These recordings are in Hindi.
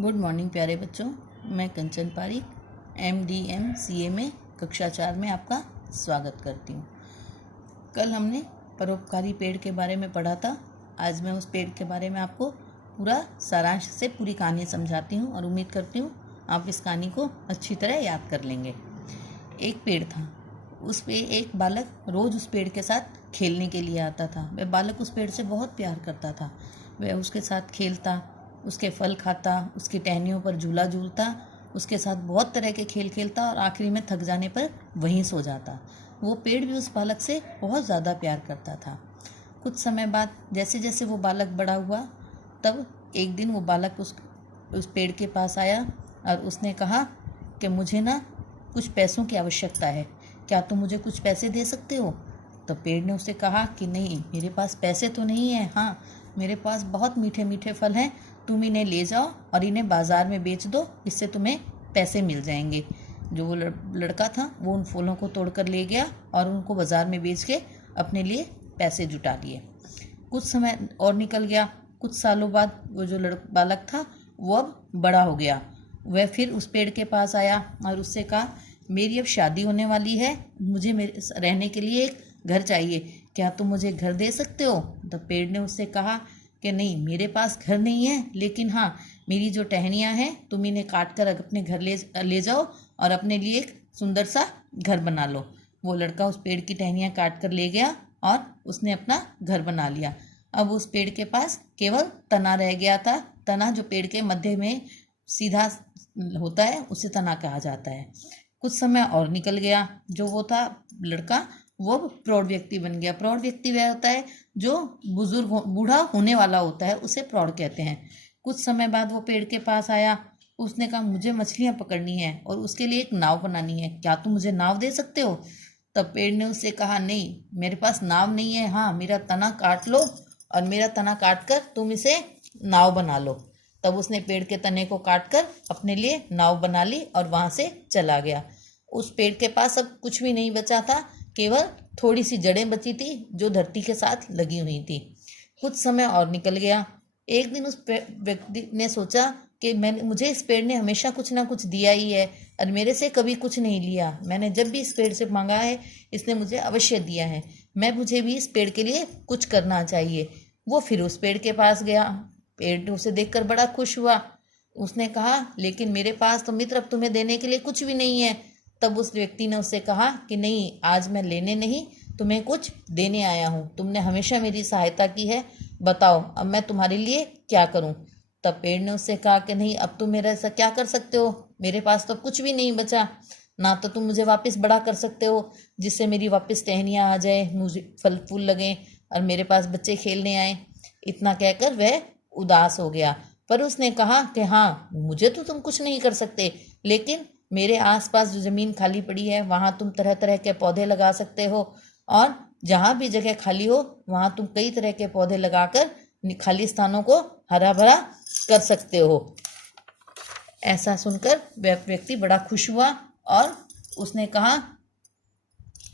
गुड मॉर्निंग प्यारे बच्चों। मैं कंचन पारिक MDM CA में कक्षा 4 में आपका स्वागत करती हूँ। कल हमने परोपकारी पेड़ के बारे में पढ़ा था। आज मैं उस पेड़ के बारे में आपको पूरा सारांश से पूरी कहानी समझाती हूँ और उम्मीद करती हूँ आप इस कहानी को अच्छी तरह याद कर लेंगे। एक पेड़ था, उस पे एक बालक रोज़ उस पेड़ के साथ खेलने के लिए आता था। वह बालक उस पेड़ से बहुत प्यार करता था। वह उसके साथ खेलता, उसके फल खाता, उसकी टहनियों पर झूला झूलता, उसके साथ बहुत तरह के खेल खेलता और आखिरी में थक जाने पर वहीं सो जाता। वो पेड़ भी उस बालक से बहुत ज़्यादा प्यार करता था। कुछ समय बाद जैसे जैसे वो बालक बड़ा हुआ, तब एक दिन वो बालक उस पेड़ के पास आया और उसने कहा कि मुझे ना कुछ पैसों की आवश्यकता है, क्या तुम मुझे कुछ पैसे दे सकते हो? तो पेड़ ने उससे कहा कि नहीं, मेरे पास पैसे तो नहीं है, हाँ मेरे पास बहुत मीठे मीठे फल हैं, तुम इन्हें ले जाओ और इन्हें बाज़ार में बेच दो, इससे तुम्हें पैसे मिल जाएंगे। जो वो लड़का था वो उन फूलों को तोड़कर ले गया और उनको बाज़ार में बेच के अपने लिए पैसे जुटा लिए। कुछ समय और निकल गया। कुछ सालों बाद वो जो बालक था वो अब बड़ा हो गया। वह फिर उस पेड़ के पास आया और उससे कहा, मेरी अब शादी होने वाली है, मुझे मेरे रहने के लिए एक घर चाहिए, क्या तुम मुझे घर दे सकते हो? तो पेड़ ने उससे कहा कि नहीं, मेरे पास घर नहीं है, लेकिन हाँ मेरी जो टहनियाँ हैं तुम इन्हें काट कर अपने घर ले जाओ और अपने लिए एक सुंदर सा घर बना लो। वो लड़का उस पेड़ की टहनियाँ काट कर ले गया और उसने अपना घर बना लिया। अब उस पेड़ के पास केवल तना रह गया था। तना जो पेड़ के मध्य में सीधा होता है उसे तना कहा जाता है। कुछ समय और निकल गया। जो वो था लड़का, वो प्रौढ़ व्यक्ति बन गया। प्रौढ़ व्यक्ति वह होता है जो बूढ़ा होने वाला होता है, उसे प्रौढ़ कहते हैं। कुछ समय बाद वो पेड़ के पास आया। उसने कहा, मुझे मछलियाँ पकड़नी है और उसके लिए एक नाव बनानी है, क्या तुम मुझे नाव दे सकते हो? तब पेड़ ने उससे कहा, नहीं मेरे पास नाव नहीं है, हाँ मेरा तना काट लो और मेरा तना काट कर तुम इसे नाव बना लो। तब उसने पेड़ के तने को काट कर अपने लिए नाव बना ली और वहाँ से चला गया। उस पेड़ के पास अब कुछ भी नहीं बचा था, केवल थोड़ी सी जड़ें बची थी जो धरती के साथ लगी हुई थी। कुछ समय और निकल गया। एक दिन उस व्यक्ति ने सोचा कि मुझे इस पेड़ ने हमेशा कुछ ना कुछ दिया ही है और मेरे से कभी कुछ नहीं लिया। मैंने जब भी इस पेड़ से मांगा है इसने मुझे अवश्य दिया है। मुझे भी इस पेड़ के लिए कुछ करना चाहिए। वो फिर उस पेड़ के पास गया। पेड़ उसे देखकर बड़ा खुश हुआ। उसने कहा, लेकिन मेरे पास तो मित्र अब तुम्हें देने के लिए कुछ भी नहीं है। तब उस व्यक्ति ने उससे कहा कि नहीं, आज मैं लेने नहीं, तुम्हें कुछ देने आया हूँ। तुमने हमेशा मेरी सहायता की है, बताओ अब मैं तुम्हारे लिए क्या करूँ? तब पेड़ ने उससे कहा कि नहीं, अब तुम मेरे से क्या कर सकते हो? मेरे पास तो कुछ भी नहीं बचा। ना तो तुम मुझे वापस बड़ा कर सकते हो जिससे मेरी वापस टहनियाँ आ जाए, मुझे फल फूल लगें और मेरे पास बच्चे खेलने आए। इतना कहकर वह उदास हो गया। पर उसने कहा कि हाँ, मुझे तो तुम कुछ नहीं कर सकते, लेकिन मेरे आसपास जो ज़मीन खाली पड़ी है वहाँ तुम तरह तरह के पौधे लगा सकते हो और जहाँ भी जगह खाली हो वहाँ तुम कई तरह के पौधे लगाकर खाली स्थानों को हरा भरा कर सकते हो। ऐसा सुनकर वह व्यक्ति बड़ा खुश हुआ और उसने कहा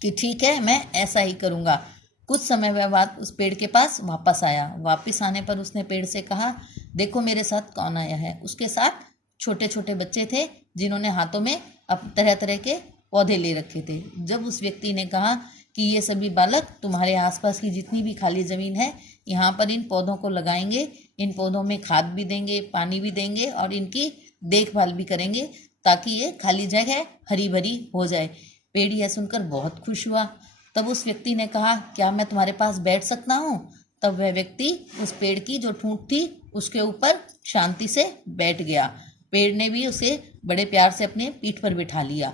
कि ठीक है, मैं ऐसा ही करूँगा। कुछ समय बाद उस पेड़ के पास वापस आया। वापस आने पर उसने पेड़ से कहा, देखो मेरे साथ कौन आया है। उसके साथ छोटे छोटे बच्चे थे जिन्होंने हाथों में अब तरह तरह के पौधे ले रखे थे। जब उस व्यक्ति ने कहा कि ये सभी बालक तुम्हारे आसपास की जितनी भी खाली ज़मीन है यहाँ पर इन पौधों को लगाएंगे, इन पौधों में खाद भी देंगे, पानी भी देंगे और इनकी देखभाल भी करेंगे ताकि ये खाली जगह हरी भरी हो जाए। पेड़ यह सुनकर बहुत खुश हुआ। तब उस व्यक्ति ने कहा, क्या मैं तुम्हारे पास बैठ सकता हूँ? तब वह व्यक्ति उस पेड़ की जो ठूंठ थी उसके ऊपर शांति से बैठ गया। पेड़ ने भी उसे बड़े प्यार से अपने पीठ पर बिठा लिया।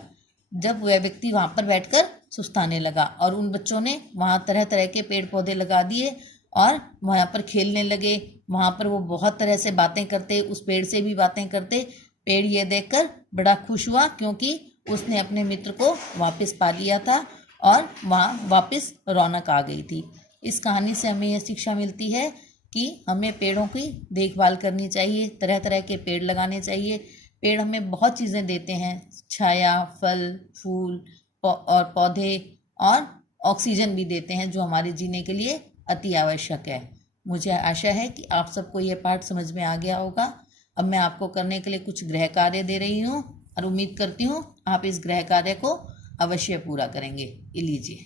जब वह व्यक्ति वहाँ पर बैठकर सुस्ताने लगा और उन बच्चों ने वहाँ तरह तरह के पेड़ पौधे लगा दिए और वहाँ पर खेलने लगे। वहाँ पर वो बहुत तरह से बातें करते, उस पेड़ से भी बातें करते। पेड़ ये देखकर बड़ा खुश हुआ क्योंकि उसने अपने मित्र को वापस पा लिया था और वहाँ वापस रौनक आ गई थी। इस कहानी से हमें यह शिक्षा मिलती है कि हमें पेड़ों की देखभाल करनी चाहिए, तरह तरह के पेड़ लगाने चाहिए। पेड़ हमें बहुत चीज़ें देते हैं, छाया, फल, फूल और पौधे और ऑक्सीजन भी देते हैं जो हमारे जीने के लिए अति आवश्यक है। मुझे आशा है कि आप सबको ये पाठ समझ में आ गया होगा। अब मैं आपको करने के लिए कुछ गृह कार्य दे रही हूँ और उम्मीद करती हूँ आप इस गृह कार्य को अवश्य पूरा करेंगे। ये लीजिए।